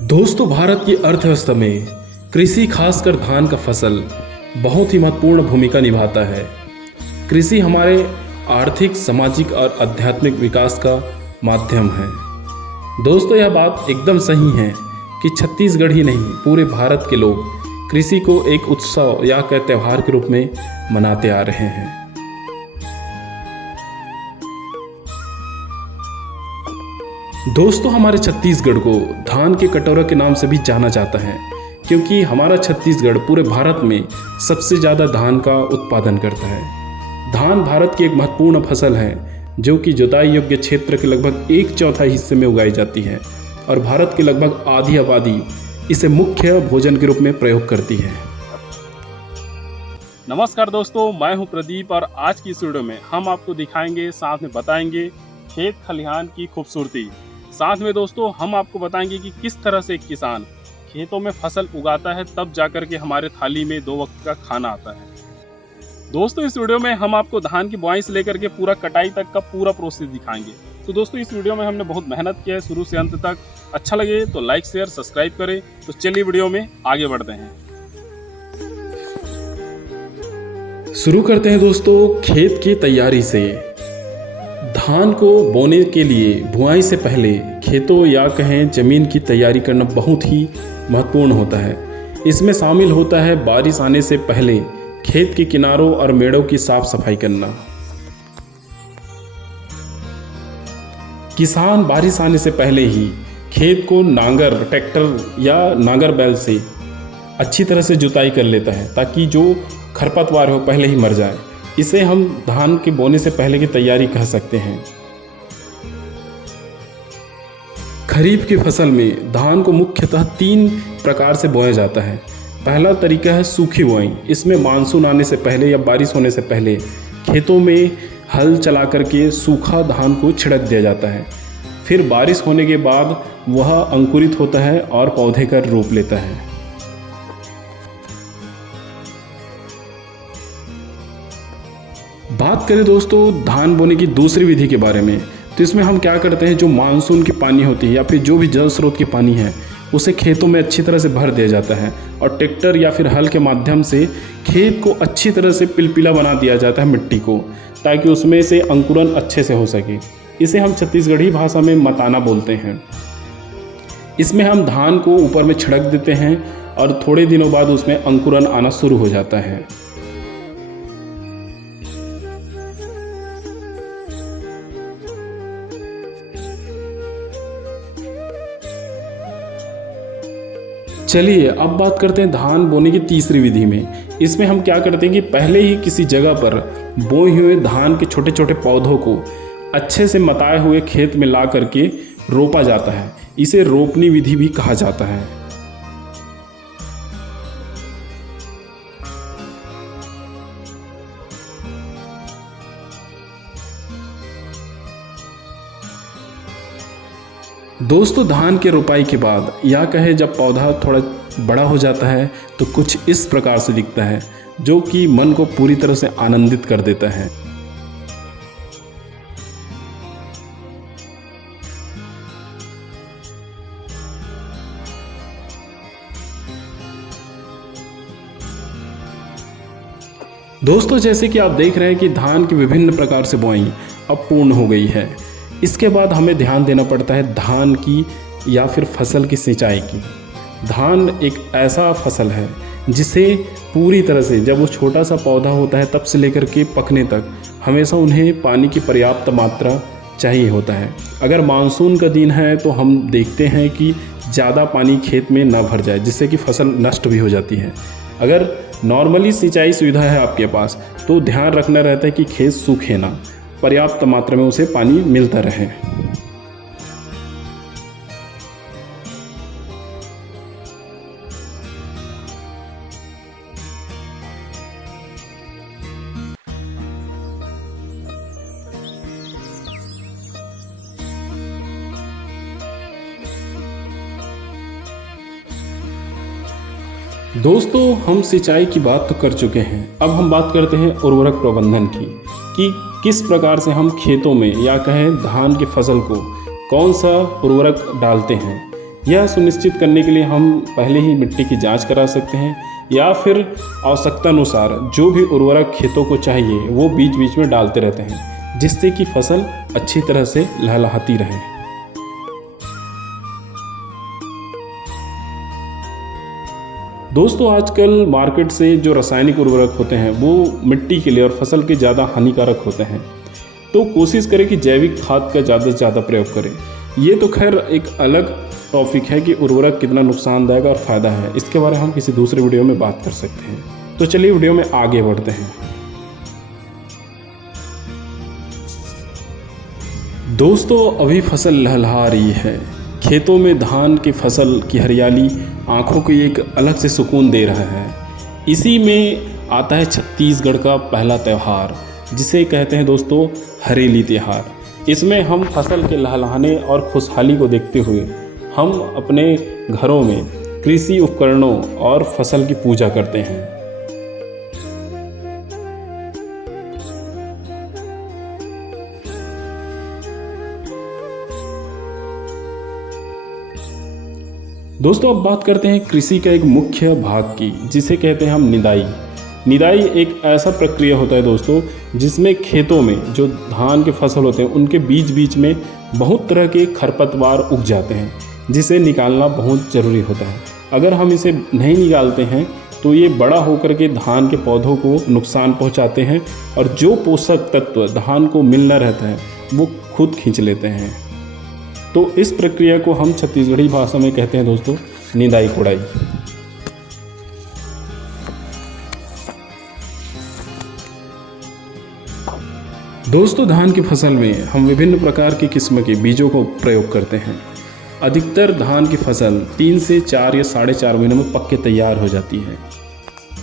दोस्तों, भारत की अर्थव्यवस्था में कृषि खासकर धान का फसल बहुत ही महत्वपूर्ण भूमिका निभाता है। कृषि हमारे आर्थिक, सामाजिक और आध्यात्मिक विकास का माध्यम है। दोस्तों, यह बात एकदम सही है कि छत्तीसगढ़ ही नहीं, पूरे भारत के लोग कृषि को एक उत्सव या कह त्योहार के रूप में मनाते आ रहे हैं। दोस्तों, हमारे छत्तीसगढ़ को धान के कटोरा के नाम से भी जाना जाता है, क्योंकि हमारा छत्तीसगढ़ पूरे भारत में सबसे ज़्यादा धान का उत्पादन करता है। धान भारत की एक महत्वपूर्ण फसल है, जो कि जुताई योग्य क्षेत्र के लगभग 1/4 हिस्से में उगाई जाती है और भारत की लगभग आधी आबादी इसे मुख्य भोजन के रूप में प्रयोग करती है। नमस्कार दोस्तों, मैं हूं प्रदीप और आज की इस वीडियो में हम आपको दिखाएंगे, साथ में बताएंगे खेत खलिहान की खूबसूरती। साथ में दोस्तों हम आपको बताएंगे कि किस तरह से एक किसान खेतों में फसल उगाता है, तब जाकर के हमारे थाली में 2 वक्त का खाना आता है। दोस्तों, इस वीडियो में हम आपको धान की बुआई से लेकर के पूरा कटाई तक का पूरा प्रोसेस दिखाएंगे। तो दोस्तों, इस वीडियो में हमने बहुत मेहनत किया है शुरू से अंत तक। अच्छा लगे तो लाइक शेयर सब्सक्राइब करें। तो चलिए वीडियो में आगे बढ़ते हैं। शुरू करते हैं दोस्तों खेत की तैयारी से। धान को बोने के लिए बुआई से पहले खेतों या कहें जमीन की तैयारी करना बहुत ही महत्वपूर्ण होता है। इसमें शामिल होता है बारिश आने से पहले खेत के किनारों और मेड़ों की साफ सफाई करना। किसान बारिश आने से पहले ही खेत को नांगर, ट्रैक्टर या नांगर बैल से अच्छी तरह से जुताई कर लेता है, ताकि जो खरपतवार हो पहले ही मर जाए। इसे हम धान के बोने से पहले की तैयारी कह सकते हैं। खरीफ की फसल में धान को मुख्यतः 3 प्रकार से बोया जाता है। पहला तरीका है सूखी बुआई। इसमें मानसून आने से पहले या बारिश होने से पहले खेतों में हल चला करके सूखा धान को छिड़क दिया जाता है। फिर बारिश होने के बाद वह अंकुरित होता है और पौधे का रूप लेता है। बात करें दोस्तों धान बोने की दूसरी विधि के बारे में, तो इसमें हम क्या करते हैं, जो मानसून की पानी होती है या फिर जो भी जल स्रोत की पानी है, उसे खेतों में अच्छी तरह से भर दिया जाता है और ट्रैक्टर या फिर हल के माध्यम से खेत को अच्छी तरह से पिलपिला बना दिया जाता है मिट्टी को, ताकि उसमें से अंकुरन अच्छे से हो सके। इसे हम छत्तीसगढ़ी भाषा में मताना बोलते हैं। इसमें हम धान को ऊपर में छिड़क देते हैं और थोड़े दिनों बाद उसमें अंकुरन आना शुरू हो जाता है। चलिए अब बात करते हैं धान बोने की तीसरी विधि में। इसमें हम क्या करते हैं कि पहले ही किसी जगह पर बोए हुए धान के छोटे छोटे पौधों को अच्छे से मताए हुए खेत में ला करके रोपा जाता है। इसे रोपनी विधि भी कहा जाता है। दोस्तों, धान के रोपाई के बाद या कहे जब पौधा थोड़ा बड़ा हो जाता है तो कुछ इस प्रकार से दिखता है, जो कि मन को पूरी तरह से आनंदित कर देता है। दोस्तों, जैसे कि आप देख रहे हैं कि धान की विभिन्न प्रकार से बुआई अब पूर्ण हो गई है। इसके बाद हमें ध्यान देना पड़ता है धान की या फिर फसल की सिंचाई की। धान एक ऐसा फसल है जिसे पूरी तरह से, जब वो छोटा सा पौधा होता है तब से लेकर के पकने तक हमेशा उन्हें पानी की पर्याप्त मात्रा चाहिए होता है। अगर मानसून का दिन है तो हम देखते हैं कि ज़्यादा पानी खेत में ना भर जाए, जिससे कि फसल नष्ट भी हो जाती है। अगर नॉर्मली सिंचाई सुविधा है आपके पास तो ध्यान रखना रहता है कि खेत सूखे ना, पर्याप्त मात्रा में उसे पानी मिलता रहे। दोस्तों, हम सिंचाई की बात तो कर चुके हैं। अब हम बात करते हैं उर्वरक प्रबंधन की, कि किस प्रकार से हम खेतों में या कहें धान की फसल को कौन सा उर्वरक डालते हैं। यह सुनिश्चित करने के लिए हम पहले ही मिट्टी की जांच करा सकते हैं या फिर आवश्यकता अनुसार जो भी उर्वरक खेतों को चाहिए वो बीच बीच में डालते रहते हैं, जिससे कि फसल अच्छी तरह से लहलहाती रहे। दोस्तों, आजकल मार्केट से जो रासायनिक उर्वरक होते हैं वो मिट्टी के लिए और फसल के ज़्यादा हानिकारक होते हैं, तो कोशिश करें कि जैविक खाद का ज़्यादा से ज़्यादा प्रयोग करें। ये तो खैर एक अलग टॉपिक है कि उर्वरक कितना नुकसानदायक और फ़ायदा है, इसके बारे में हम किसी दूसरे वीडियो में बात कर सकते हैं। तो चलिए वीडियो में आगे बढ़ते हैं। दोस्तों, अभी फसल लहलहा रही है। खेतों में धान की फसल की हरियाली आँखों को एक अलग से सुकून दे रहा है। इसी में आता है छत्तीसगढ़ का पहला त्यौहार, जिसे कहते हैं दोस्तों हरेली त्यौहार। इसमें हम फसल के लहलहाने और खुशहाली को देखते हुए हम अपने घरों में कृषि उपकरणों और फसल की पूजा करते हैं। दोस्तों, अब बात करते हैं कृषि का एक मुख्य भाग की, जिसे कहते हैं हम निदाई। निदाई एक ऐसा प्रक्रिया होता है दोस्तों, जिसमें खेतों में जो धान के फसल होते हैं उनके बीच बीच में बहुत तरह के खरपतवार उग जाते हैं, जिसे निकालना बहुत ज़रूरी होता है। अगर हम इसे नहीं निकालते हैं तो ये बड़ा होकर के धान के पौधों को नुकसान पहुंचाते हैं और जो पोषक तत्व धान को मिलना रहता है वो खुद खींच लेते हैं। तो इस प्रक्रिया को हम छत्तीसगढ़ी भाषा में कहते हैं दोस्तों निदाई कोड़ाई। दोस्तों, धान की फसल में हम विभिन्न प्रकार की किस्म के बीजों को प्रयोग करते हैं। अधिकतर धान की फसल 3 से 4 या 4.5 महीनों में पक के तैयार हो जाती है।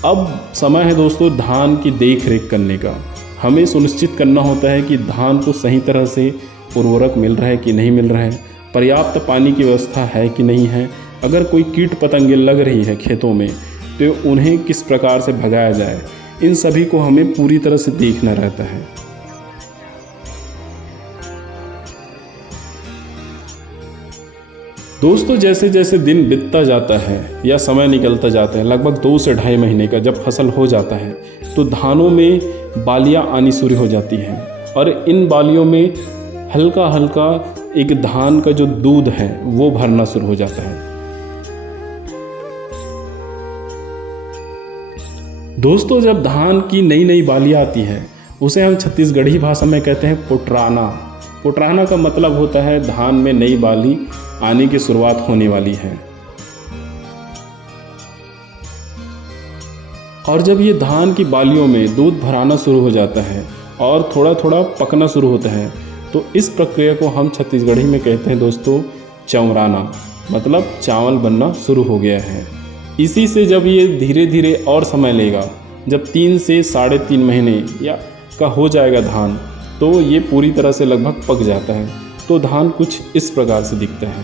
अब समय है दोस्तों धान की देख रेख करने का। हमें सुनिश्चित करना होता है कि धान को सही तरह से उर्वरक मिल रहा है कि नहीं मिल रहा है, पर्याप्त पानी की व्यवस्था है कि नहीं है, अगर कोई कीट पतंगे लग रही है खेतों में तो उन्हें किस प्रकार से भगाया जाए, इन सभी को हमें पूरी तरह से देखना रहता है। दोस्तों, जैसे जैसे दिन बीतता जाता है या समय निकलता जाता है, लगभग 2 से 2.5 महीने का जब फसल हो जाता है तो धानों में बालियां आनी शुरू हो जाती हैं और इन बालियों में हल्का हल्का एक धान का जो दूध है वो भरना शुरू हो जाता है। दोस्तों, जब धान की नई नई बालियां आती है उसे हम छत्तीसगढ़ी भाषा में कहते हैं पोटराना। पोटराना का मतलब होता है धान में नई बाली आने की शुरुआत होने वाली है। और जब ये धान की बालियों में दूध भराना शुरू हो जाता है और थोड़ा थोड़ा पकना शुरू होता है तो इस प्रक्रिया को हम छत्तीसगढ़ी में कहते हैं दोस्तों चौराना, मतलब चावल बनना शुरू हो गया है। इसी से जब ये धीरे धीरे और समय लेगा, जब 3 से 3.5 महीने या का हो जाएगा धान, तो ये पूरी तरह से लगभग पक जाता है। तो धान कुछ इस प्रकार से दिखता है।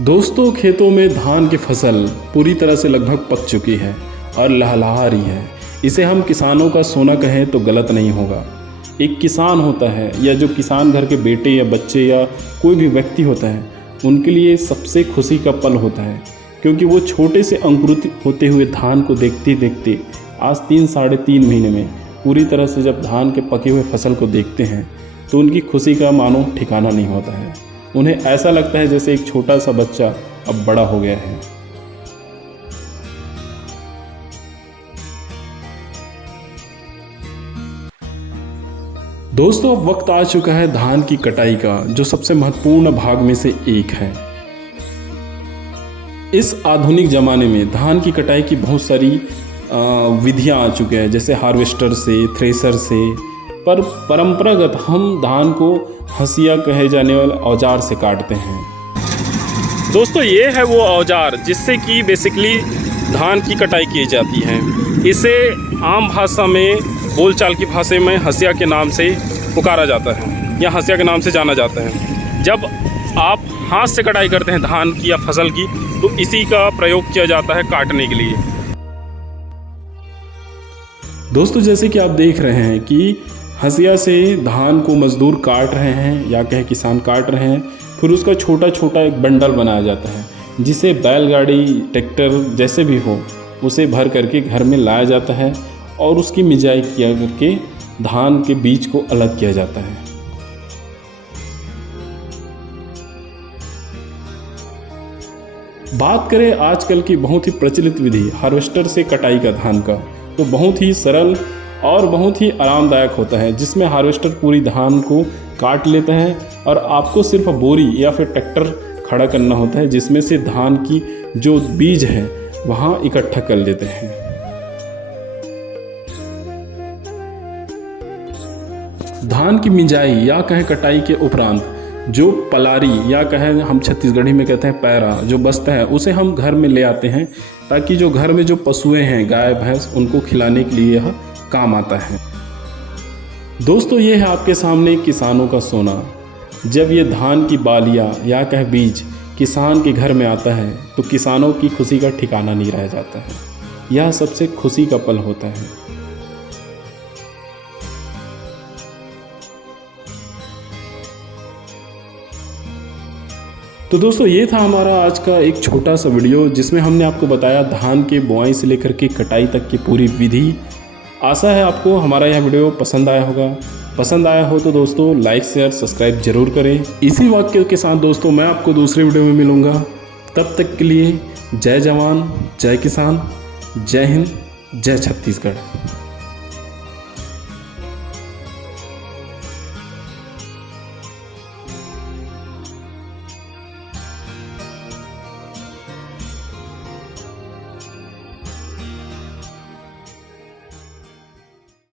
दोस्तों, खेतों में धान की फसल पूरी तरह से लगभग पक चुकी है और लहलहा रही है। इसे हम किसानों का सोना कहें तो गलत नहीं होगा। एक किसान होता है या जो किसान घर के बेटे या बच्चे या कोई भी व्यक्ति होता है, उनके लिए सबसे खुशी का पल होता है, क्योंकि वो छोटे से अंकुरित होते हुए धान को देखते देखते आज 3-3.5 महीने में पूरी तरह से जब धान के पके हुए फसल को देखते हैं तो उनकी खुशी का मानो ठिकाना नहीं होता है। उन्हें ऐसा लगता है जैसे एक छोटा सा बच्चा अब बड़ा हो गया है। दोस्तों, अब वक्त आ चुका है धान की कटाई का, जो सबसे महत्वपूर्ण भाग में से एक है। इस आधुनिक ज़माने में धान की कटाई की बहुत सारी विधियां आ चुकी हैं, जैसे हार्वेस्टर से, थ्रेसर से, पर परंपरागत हम धान को हंसिया कहे जाने वाले औजार से काटते हैं। दोस्तों, ये है वो औजार जिससे कि बेसिकली धान की कटाई की जाती है। इसे आम भाषा में, बोलचाल की भाषा में हंसिया के नाम से पुकारा जाता है या हंसिया के नाम से जाना जाता है। जब आप हाथ से कटाई करते हैं धान की या फसल की, तो इसी का प्रयोग किया जाता है काटने के लिए। दोस्तों जैसे कि आप देख रहे हैं कि हंसिया से धान को मजदूर काट रहे हैं या कहे किसान काट रहे हैं, फिर उसका छोटा छोटा एक बंडल बनाया जाता है जिसे बैलगाड़ी ट्रैक्टर जैसे भी हो उसे भर करके घर में लाया जाता है और उसकी मिजाई किया करके धान के बीज को अलग किया जाता है। बात करें आजकल की बहुत ही प्रचलित विधि हार्वेस्टर से कटाई का धान का, तो बहुत ही सरल और बहुत ही आरामदायक होता है, जिसमें हार्वेस्टर पूरी धान को काट लेता है और आपको सिर्फ बोरी या फिर ट्रैक्टर खड़ा करना होता है जिसमें से धान की जो बीज है वहाँ इकट्ठा कर लेते हैं। धान की मिंजाई या कहें कटाई के उपरांत जो पलारी या कहें हम छत्तीसगढ़ी में कहते हैं पैरा जो बचता है उसे हम घर में ले आते हैं, ताकि जो घर में जो पशुएं हैं गाय भैंस उनको खिलाने के लिए यह काम आता है। दोस्तों ये है आपके सामने किसानों का सोना। जब ये धान की बालियाँ या कह बीज किसान के घर में आता है तो किसानों की खुशी का ठिकाना नहीं रह जाता है। यह सबसे खुशी का पल होता है। तो दोस्तों ये था हमारा आज का एक छोटा सा वीडियो जिसमें हमने आपको बताया धान के बुआई से लेकर के कटाई तक की पूरी विधि। आशा है आपको हमारा यह वीडियो पसंद आया होगा। पसंद आया हो तो दोस्तों लाइक शेयर सब्सक्राइब जरूर करें। इसी वाक्य के साथ दोस्तों मैं आपको दूसरे वीडियो में मिलूँगा। तब तक के लिए जय जवान, जय किसान, जय हिंद, जय छत्तीसगढ़।